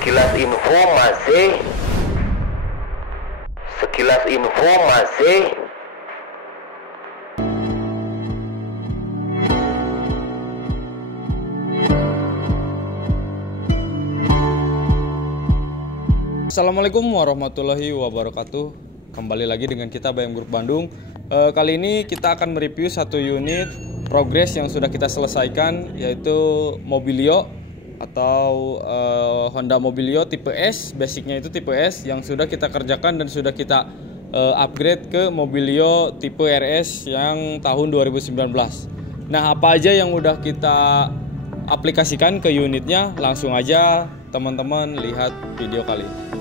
Sekilas informasi. Sekilas informasi. Assalamualaikum warahmatullahi wabarakatuh. Kembali lagi dengan kita Bayam Group Bandung. Kali ini kita akan mereview satu unit progres yang sudah kita selesaikan, yaitu Mobilio atau Honda Mobilio tipe S. Basicnya itu tipe S yang sudah kita kerjakan dan sudah kita upgrade ke Mobilio tipe RS yang tahun 2019. Nah, apa aja yang udah kita aplikasikan ke unitnya, langsung aja teman-teman lihat video kali ini.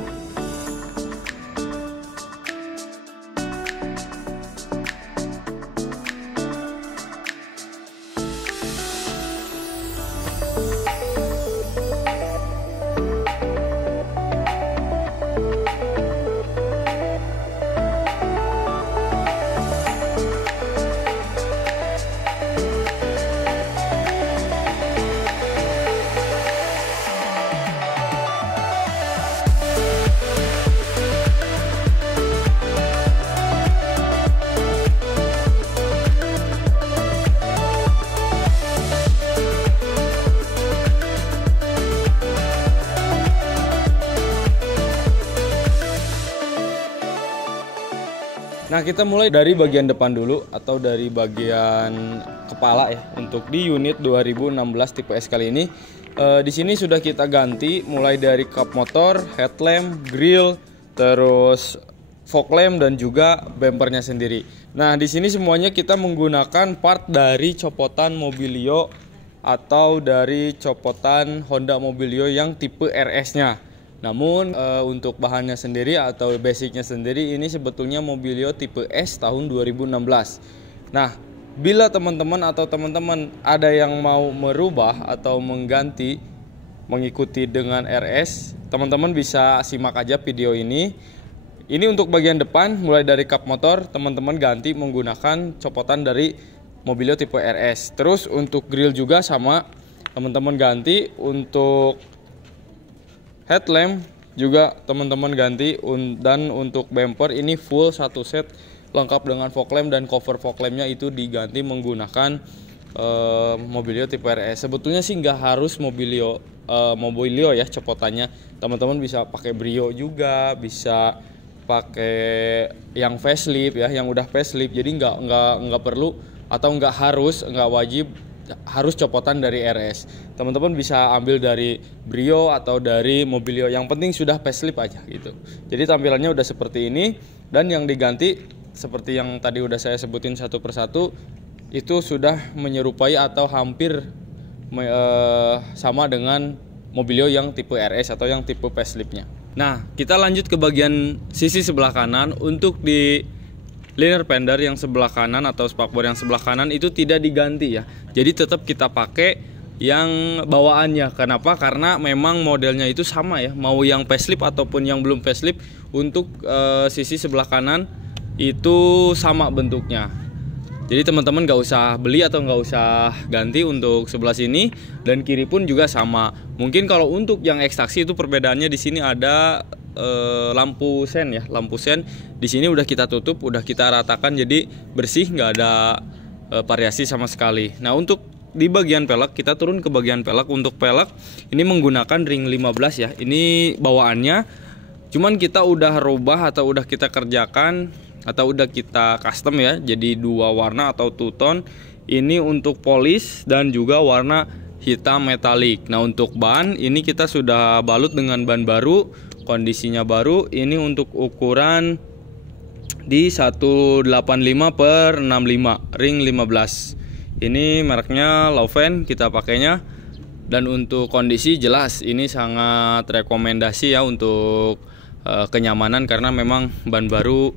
Nah, kita mulai dari bagian depan dulu atau dari bagian kepala ya. Untuk di unit 2016 tipe S kali ini, di sini sudah kita ganti mulai dari kap motor, headlamp, grill, terus fog lamp dan juga bumpernya sendiri. Nah, di sini semuanya kita menggunakan part dari copotan Mobilio atau dari copotan Honda Mobilio yang tipe RS-nya. Namun untuk bahannya sendiri atau basicnya sendiri ini sebetulnya Mobilio tipe S tahun 2016. Nah, bila teman-teman atau teman-teman ada yang mau merubah atau mengganti mengikuti dengan RS, teman-teman bisa simak aja video ini. Ini untuk bagian depan, mulai dari kap motor teman-teman ganti menggunakan copotan dari Mobilio tipe RS. Terus untuk grill juga sama, teman-teman ganti. Untuk headlamp juga teman-teman ganti, dan untuk bumper ini full satu set lengkap dengan fog lamp dan cover fog lampnya itu diganti menggunakan Mobilio tipe RS. Sebetulnya sih nggak harus Mobilio ya copotannya, teman-teman bisa pakai Brio juga, bisa pakai yang facelift ya, yang udah facelift. Jadi nggak perlu atau nggak wajib harus copotan dari RS. Teman-teman bisa ambil dari Brio atau dari Mobilio, yang penting sudah facelift aja gitu. Jadi tampilannya udah seperti ini, dan yang diganti seperti yang tadi udah saya sebutin satu persatu itu sudah menyerupai atau hampir sama dengan Mobilio yang tipe RS atau yang tipe faceliftnya. Nah, kita lanjut ke bagian sisi sebelah kanan. Untuk di liner fender yang sebelah kanan atau spakbor yang sebelah kanan itu tidak diganti ya. Jadi tetap kita pakai yang bawaannya. Kenapa? Karena memang modelnya itu sama ya. Mau yang facelift ataupun yang belum facelift, untuk sisi sebelah kanan itu sama bentuknya. Jadi teman-teman gak usah beli atau gak usah ganti untuk sebelah sini, dan kiri pun juga sama. Mungkin kalau untuk yang ekstraksi itu perbedaannya di sini ada lampu sen ya, lampu sen di sini udah kita tutup, udah kita ratakan, jadi bersih, nggak ada variasi sama sekali. Nah, untuk di bagian pelek, kita turun ke bagian pelek. Untuk pelek ini menggunakan ring 15 ya, ini bawaannya. Cuman kita udah rubah atau udah kita kerjakan atau udah kita custom ya, jadi dua warna atau two tone. Ini untuk polish dan juga warna hitam metalik. Nah, untuk ban ini kita sudah balut dengan ban baru, kondisinya baru. Ini untuk ukuran di 185/65 ring 15. Ini mereknya Laufen kita pakainya. Dan untuk kondisi jelas ini sangat rekomendasi ya untuk kenyamanan, karena memang ban baru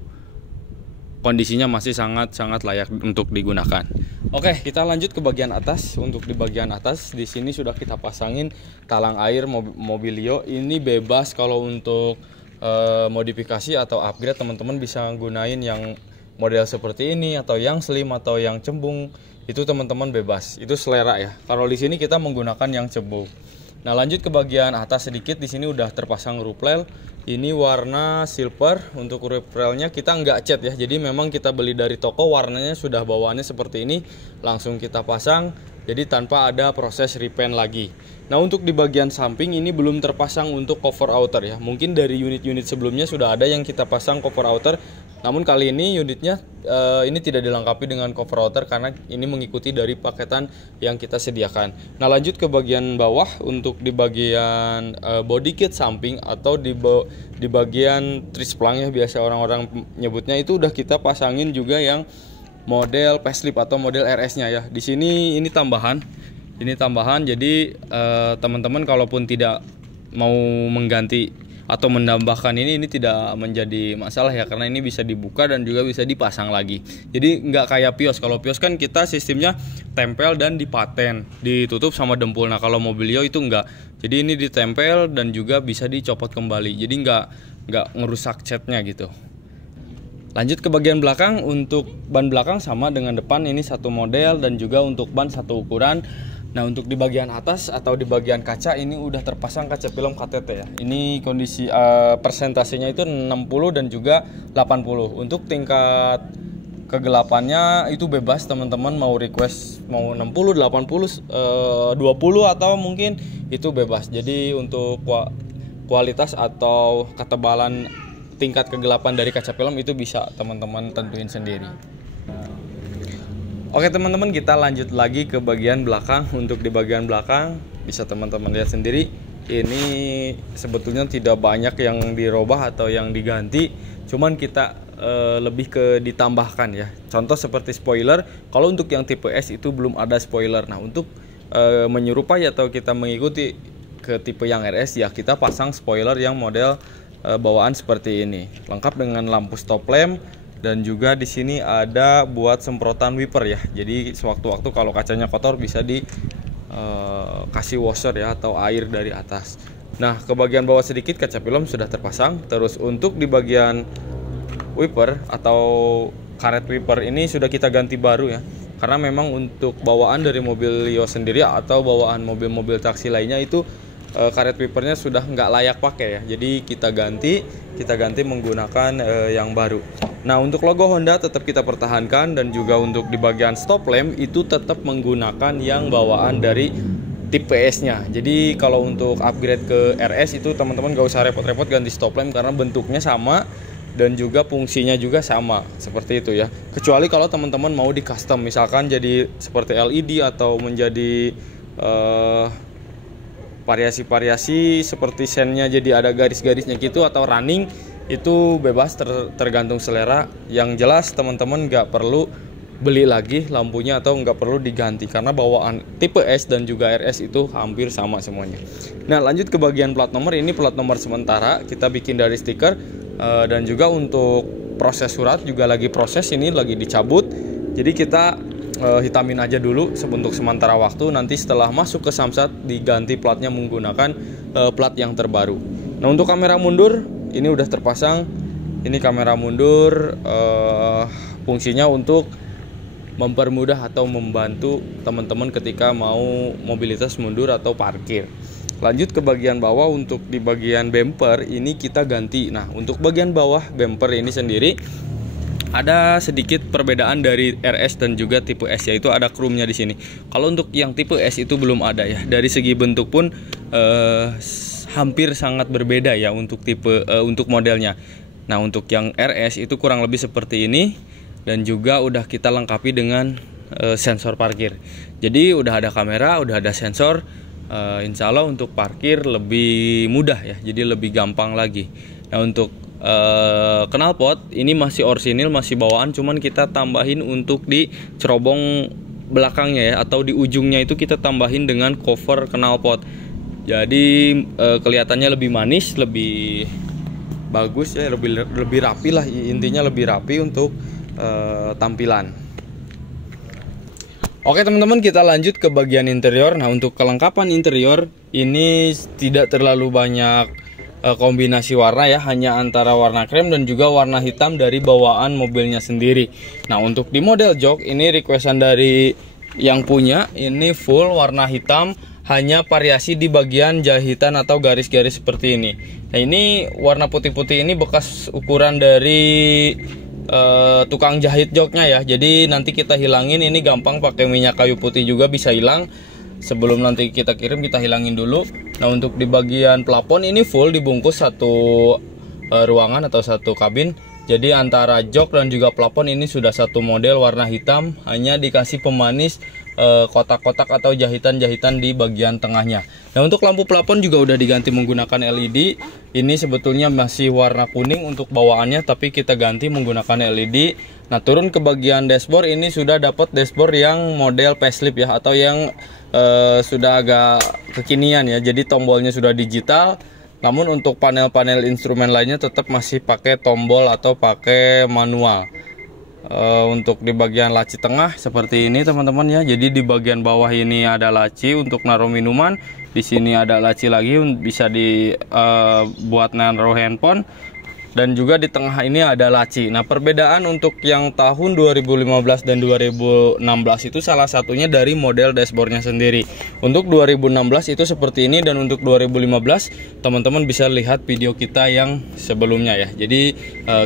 kondisinya masih sangat layak untuk digunakan. Oke, kita lanjut ke bagian atas. Untuk di bagian atas di sini sudah kita pasangin talang air Mobilio. Ini bebas kalau untuk modifikasi atau upgrade, teman-teman bisa gunain yang model seperti ini atau yang slim atau yang cembung. Itu teman-teman bebas, itu selera ya. Kalau di sini kita menggunakan yang cembung. Nah, lanjut ke bagian atas sedikit, di sini udah terpasang roof rail. Ini warna silver. Untuk roof railnya kita nggak cat ya. Jadi memang kita beli dari toko, warnanya sudah bawaannya seperti ini, langsung kita pasang. Jadi tanpa ada proses repaint lagi. Nah, untuk di bagian samping ini belum terpasang untuk cover outer ya. Mungkin dari unit-unit sebelumnya sudah ada yang kita pasang cover outer. Namun kali ini unitnya ini tidak dilengkapi dengan cover outer karena ini mengikuti dari paketan yang kita sediakan. Nah, lanjut ke bagian bawah. Untuk di bagian body kit samping atau di bagian trisplang ya, biasa orang-orang nyebutnya, itu udah kita pasangin juga yang model facelift atau model RS-nya ya. Di sini ini tambahan. Jadi teman-teman kalaupun tidak mau mengganti atau menambahkan ini tidak menjadi masalah ya, karena ini bisa dibuka dan juga bisa dipasang lagi. Jadi nggak kayak Vios. Kalau Vios kan kita sistemnya tempel dan dipaten, ditutup sama dempul. Nah, kalau Mobilio itu enggak. Jadi ini ditempel dan juga bisa dicopot kembali. Jadi nggak ngerusak catnya gitu. Lanjut ke bagian belakang. Untuk ban belakang sama dengan depan, ini satu model dan juga untuk ban satu ukuran. Nah, untuk di bagian atas atau di bagian kaca ini udah terpasang kaca film KTT ya. Ini kondisi persentasenya itu 60 dan juga 80. Untuk tingkat kegelapannya itu bebas, teman-teman mau request mau 60, 80, 20 atau mungkin itu bebas. Jadi untuk kualitas atau ketebalan tingkat kegelapan dari kaca film itu bisa teman-teman tentuin sendiri. Oke teman-teman, kita lanjut lagi ke bagian belakang. Untuk di bagian belakang bisa teman-teman lihat sendiri, ini sebetulnya tidak banyak yang dirubah atau yang diganti, cuman kita lebih ke ditambahkan ya. Contoh seperti spoiler, kalau untuk yang tipe S itu belum ada spoiler. Nah, untuk menyerupai atau kita mengikuti ke tipe yang RS ya, kita pasang spoiler yang model bawaan seperti ini, lengkap dengan lampu stop lamp. Dan juga di sini ada buat semprotan wiper ya. Jadi sewaktu-waktu kalau kacanya kotor bisa dikasih washer ya, atau air dari atas. Nah, ke bagian bawah sedikit kaca film sudah terpasang. Terus untuk di bagian wiper atau karet wiper ini sudah kita ganti baru ya. Karena memang untuk bawaan dari Mobilio sendiri atau bawaan mobil-mobil taksi lainnya itu karet wipernya sudah nggak layak pakai ya. Jadi kita ganti menggunakan yang baru. Nah, untuk logo Honda tetap kita pertahankan, dan juga untuk di bagian stop lamp itu tetap menggunakan yang bawaan dari tipe S-nya. Jadi kalau untuk upgrade ke RS itu teman-teman gak usah repot-repot ganti stop lamp karena bentuknya sama dan juga fungsinya juga sama seperti itu ya. Kecuali kalau teman-teman mau di custom, misalkan jadi seperti LED atau menjadi variasi-variasi seperti sennya jadi ada garis-garisnya gitu atau running, itu bebas, tergantung selera. Yang jelas teman-teman nggak perlu beli lagi lampunya atau nggak perlu diganti karena bawaan tipe S dan juga RS itu hampir sama semuanya. Nah, lanjut ke bagian plat nomor. Ini plat nomor sementara kita bikin dari stiker, dan juga untuk proses surat juga lagi proses, ini lagi dicabut. Jadi kita hitamin aja dulu untuk sementara waktu, nanti setelah masuk ke Samsat diganti platnya menggunakan plat yang terbaru. Nah, untuk kamera mundur ini udah terpasang. Ini kamera mundur, fungsinya untuk mempermudah atau membantu teman-teman ketika mau mobilitas mundur atau parkir. Lanjut ke bagian bawah. Untuk di bagian bumper ini kita ganti. Nah, untuk bagian bawah bumper ini sendiri ada sedikit perbedaan dari RS dan juga tipe S, yaitu ada chrome-nya di sini. Kalau untuk yang tipe S itu belum ada ya. Dari segi bentuk pun hampir sangat berbeda ya untuk tipe untuk modelnya. Nah, untuk yang RS itu kurang lebih seperti ini, dan juga udah kita lengkapi dengan sensor parkir. Jadi udah ada kamera, udah ada sensor. Insya Allah untuk parkir lebih mudah ya, jadi lebih gampang lagi. Nah, untuk knalpot ini masih orsinil, masih bawaan, cuman kita tambahin untuk di cerobong belakangnya ya, atau di ujungnya itu kita tambahin dengan cover knalpot. Jadi kelihatannya lebih manis, lebih bagus ya, lebih rapi lah, intinya lebih rapi untuk tampilan. Oke teman-teman, kita lanjut ke bagian interior. Nah, untuk kelengkapan interior ini tidak terlalu banyak kombinasi warna ya, hanya antara warna krem dan juga warna hitam dari bawaan mobilnya sendiri. Nah, untuk di model jok ini requestan dari yang punya, ini full warna hitam hanya variasi di bagian jahitan atau garis-garis seperti ini. Nah, ini warna putih-putih ini bekas ukuran dari tukang jahit joknya ya. Jadi nanti kita hilangin, ini gampang pakai minyak kayu putih juga bisa hilang. Sebelum nanti kita kirim kita hilangin dulu. Nah, untuk di bagian plafon ini full dibungkus satu ruangan atau satu kabin. Jadi antara jok dan juga plafon ini sudah satu model warna hitam, hanya dikasih pemanis kotak-kotak atau jahitan-jahitan di bagian tengahnya. Nah, untuk lampu plafon juga udah diganti menggunakan LED. Ini sebetulnya masih warna kuning untuk bawaannya, tapi kita ganti menggunakan LED. Nah, turun ke bagian dashboard, ini sudah dapat dashboard yang model facelift ya, atau yang sudah agak kekinian ya. Jadi tombolnya sudah digital. Namun untuk panel-panel instrumen lainnya tetap masih pakai tombol atau pakai manual. Untuk di bagian laci tengah seperti ini teman-teman ya. Jadi di bagian bawah ini ada laci untuk naruh minuman. Di sini ada laci lagi bisa dibuat naruh handphone. Dan juga di tengah ini ada laci. Nah, perbedaan untuk yang tahun 2015 dan 2016 itu salah satunya dari model dashboardnya sendiri. Untuk 2016 itu seperti ini, dan untuk 2015 teman-teman bisa lihat video kita yang sebelumnya ya. Jadi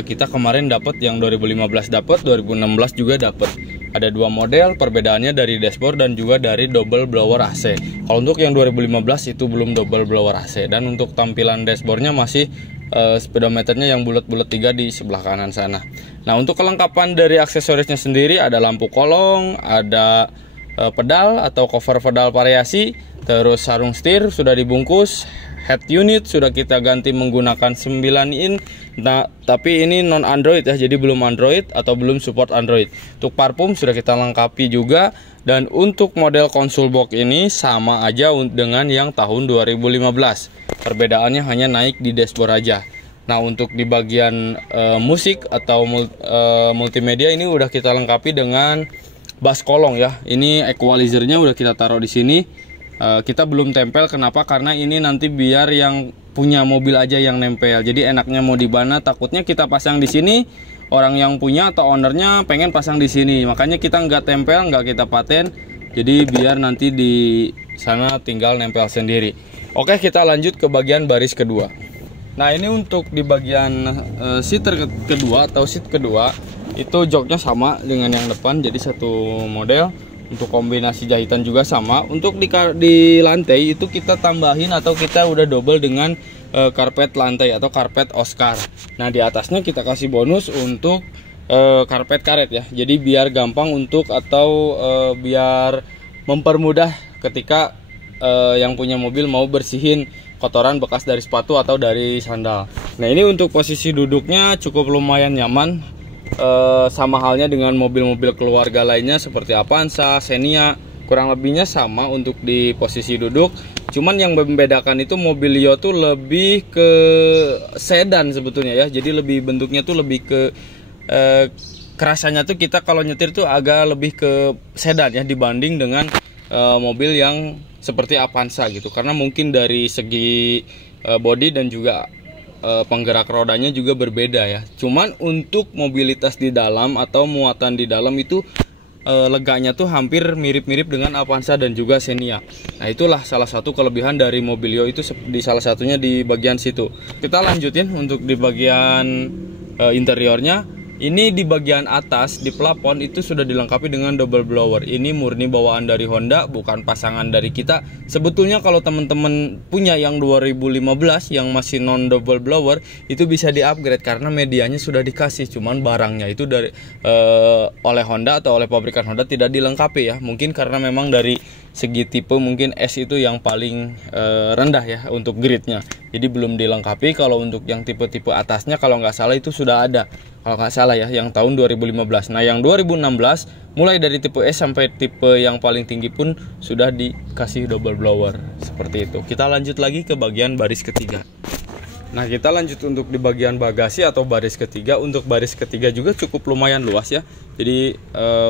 kita kemarin dapat yang 2015 dapat, 2016 juga dapat. Ada dua model, perbedaannya dari dashboard dan juga dari double blower AC. Kalau untuk yang 2015 itu belum double blower AC, dan untuk tampilan dashboardnya masih speedometernya yang bulat-bulat 3 di sebelah kanan sana. Nah, untuk kelengkapan dari aksesorisnya sendiri ada lampu kolong, ada pedal atau cover pedal variasi, terus sarung setir sudah dibungkus, head unit sudah kita ganti menggunakan 9 in. Nah, tapi ini non Android ya, jadi belum Android atau belum support Android. Untuk parfum sudah kita lengkapi juga, dan untuk model console box ini sama aja dengan yang tahun 2015. Perbedaannya hanya naik di dashboard aja. Nah, untuk di bagian musik atau multimedia ini udah kita lengkapi dengan bass kolong ya. Ini equalizernya udah kita taruh di sini. Kita belum tempel, kenapa? Karena ini nanti biar yang punya mobil aja yang nempel. Jadi enaknya mau di mana, takutnya kita pasang di sini, orang yang punya atau ownernya pengen pasang di sini. Makanya kita nggak tempel, nggak kita paten. Jadi biar nanti di sana tinggal nempel sendiri. Oke, kita lanjut ke bagian baris kedua. Nah, ini untuk di bagian seat kedua atau seat kedua itu joknya sama dengan yang depan, jadi satu model. Untuk kombinasi jahitan juga sama. Untuk di lantai itu kita tambahin atau kita udah double dengan karpet lantai atau karpet Oscar. Nah, di atasnya kita kasih bonus untuk karpet karet ya. Jadi biar gampang untuk atau biar mempermudah ketika yang punya mobil mau bersihin kotoran bekas dari sepatu atau dari sandal. Nah, ini untuk posisi duduknya cukup lumayan nyaman. Sama halnya dengan mobil-mobil keluarga lainnya seperti Avanza, Xenia, kurang lebihnya sama untuk di posisi duduk. Cuman yang membedakan itu Mobilio tuh lebih ke sedan sebetulnya ya. Jadi lebih bentuknya tuh lebih ke kerasanya tuh kita kalau nyetir tuh agak lebih ke sedan ya dibanding dengan mobil yang seperti Avanza gitu. Karena mungkin dari segi bodi dan juga penggerak rodanya juga berbeda ya. Cuman untuk mobilitas di dalam atau muatan di dalam itu leganya tuh hampir mirip-mirip dengan Avanza dan juga Xenia. Nah, itulah salah satu kelebihan dari Mobilio itu, di salah satunya di bagian situ. Kita lanjutin untuk di bagian interiornya. Ini di bagian atas di plafon itu sudah dilengkapi dengan double blower. Ini murni bawaan dari Honda, bukan pasangan dari kita. Sebetulnya kalau teman-teman punya yang 2015 yang masih non double blower itu bisa di-upgrade karena medianya sudah dikasih. Cuman barangnya itu dari oleh Honda atau oleh pabrikan Honda tidak dilengkapi ya. Mungkin karena memang dari segi tipe mungkin S itu yang paling rendah ya untuk gridnya. Jadi belum dilengkapi. Kalau untuk yang tipe-tipe atasnya kalau nggak salah itu sudah ada. Kalau nggak salah ya, yang tahun 2015. Nah, yang 2016 mulai dari tipe S sampai tipe yang paling tinggi pun sudah dikasih double blower seperti itu. Kita lanjut lagi ke bagian baris ketiga. Nah, kita lanjut untuk di bagian bagasi atau baris ketiga. Untuk baris ketiga juga cukup lumayan luas ya. Jadi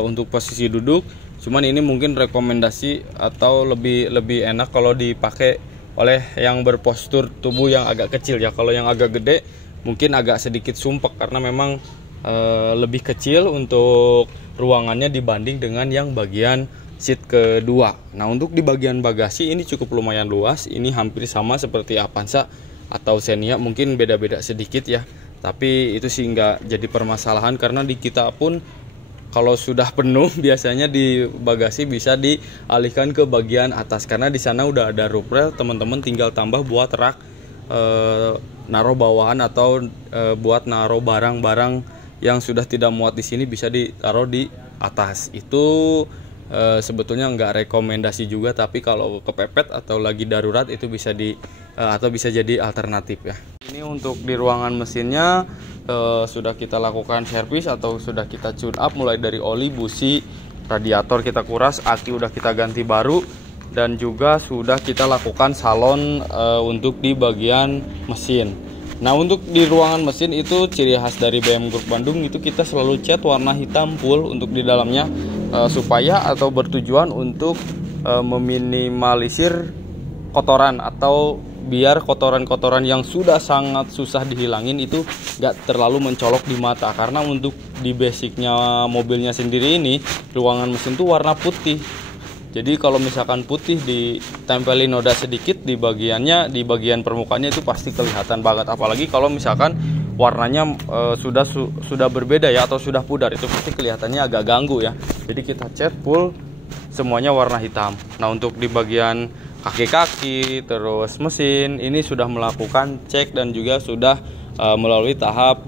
untuk posisi duduk, cuman ini mungkin rekomendasi atau lebih enak kalau dipakai oleh yang berpostur tubuh yang agak kecil ya. Kalau yang agak gede mungkin agak sedikit sumpek karena memang lebih kecil untuk ruangannya dibanding dengan yang bagian seat kedua. Nah, untuk di bagian bagasi ini cukup lumayan luas. Ini hampir sama seperti Avanza atau Xenia, mungkin beda-beda sedikit ya. Tapi itu sih nggak jadi permasalahan karena di kita pun kalau sudah penuh biasanya di bagasi bisa dialihkan ke bagian atas karena di sana udah ada roof rail, teman-teman tinggal tambah buat rak naruh bawahan atau buat naruh barang-barang yang sudah tidak muat di sini bisa ditaruh di atas. Itu sebetulnya nggak rekomendasi juga, tapi kalau kepepet atau lagi darurat itu bisa atau bisa jadi alternatif ya. Ini untuk di ruangan mesinnya sudah kita lakukan servis atau sudah kita tune up mulai dari oli, busi, radiator kita kuras, aki udah kita ganti baru, dan juga sudah kita lakukan salon untuk di bagian mesin. Nah, untuk di ruangan mesin itu ciri khas dari BM Group Bandung itu kita selalu cat warna hitam full untuk di dalamnya supaya atau bertujuan untuk meminimalisir kotoran atau biar kotoran-kotoran yang sudah sangat susah dihilangin itu gak terlalu mencolok di mata. Karena untuk di basicnya mobilnya sendiri ini ruangan mesin tuh warna putih. Jadi kalau misalkan putih ditempelin noda sedikit di bagiannya, di bagian permukaannya itu pasti kelihatan banget. Apalagi kalau misalkan warnanya sudah berbeda ya atau sudah pudar, itu pasti kelihatannya agak ganggu ya. Jadi kita cat full semuanya warna hitam. Nah, untuk di bagian kaki-kaki terus mesin ini sudah melakukan cek dan juga sudah melalui tahap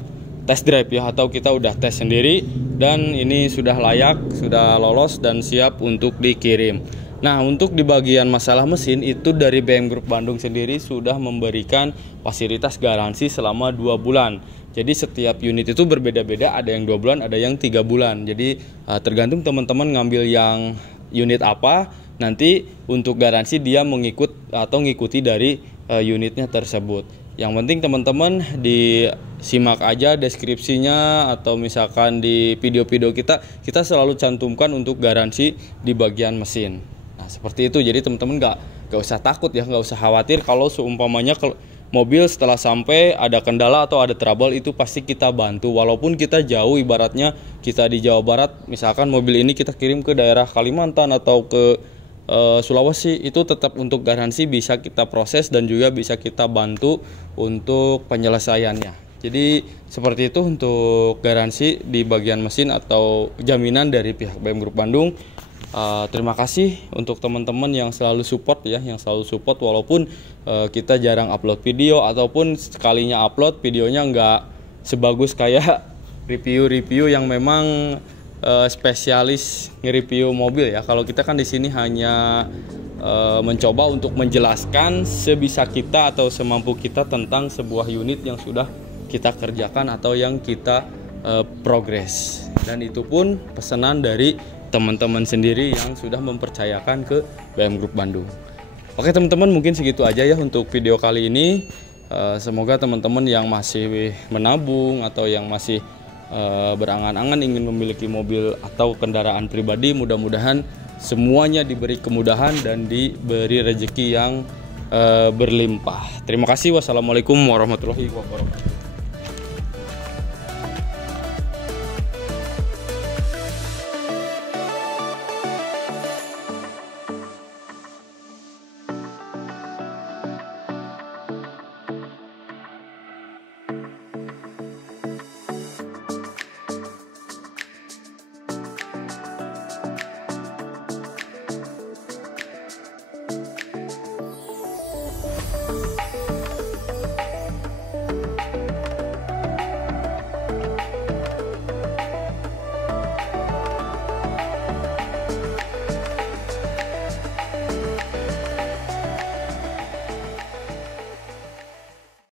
test drive ya, atau kita udah tes sendiri dan ini sudah layak, sudah lolos dan siap untuk dikirim. Nah, untuk di bagian masalah mesin itu dari BM Group Bandung sendiri sudah memberikan fasilitas garansi selama 2 bulan. Jadi setiap unit itu berbeda-beda, ada yang 2 bulan, ada yang 3 bulan. Jadi tergantung teman-teman ngambil yang unit apa, nanti untuk garansi dia ngikuti dari unitnya tersebut. Yang penting teman-teman disimak aja deskripsinya atau misalkan di video-video kita selalu cantumkan untuk garansi di bagian mesin. Nah, seperti itu. Jadi teman-teman nggak usah takut ya, nggak usah khawatir kalau seumpamanya mobil setelah sampai ada kendala atau ada trouble itu pasti kita bantu. Walaupun kita jauh, ibaratnya kita di Jawa Barat, misalkan mobil ini kita kirim ke daerah Kalimantan atau ke Sulawesi, itu tetap untuk garansi bisa kita proses dan juga bisa kita bantu untuk penyelesaiannya. Jadi seperti itu untuk garansi di bagian mesin atau jaminan dari pihak BM Group Bandung. Terima kasih untuk teman-teman yang selalu support ya, walaupun kita jarang upload video ataupun sekalinya upload videonya nggak sebagus kayak review-review yang memang spesialis nge-review mobil ya. Kalau kita kan di sini hanya mencoba untuk menjelaskan sebisa kita atau semampu kita tentang sebuah unit yang sudah kita kerjakan atau yang kita progres. Dan itu pun pesanan dari teman-teman sendiri yang sudah mempercayakan ke BM Group Bandung. Oke teman-teman, mungkin segitu aja ya untuk video kali ini. Semoga teman-teman yang masih menabung atau yang masih berangan-angan ingin memiliki mobil atau kendaraan pribadi, mudah-mudahan semuanya diberi kemudahan dan diberi rezeki yang berlimpah. Terima kasih. Wassalamualaikum warahmatullahi wabarakatuh.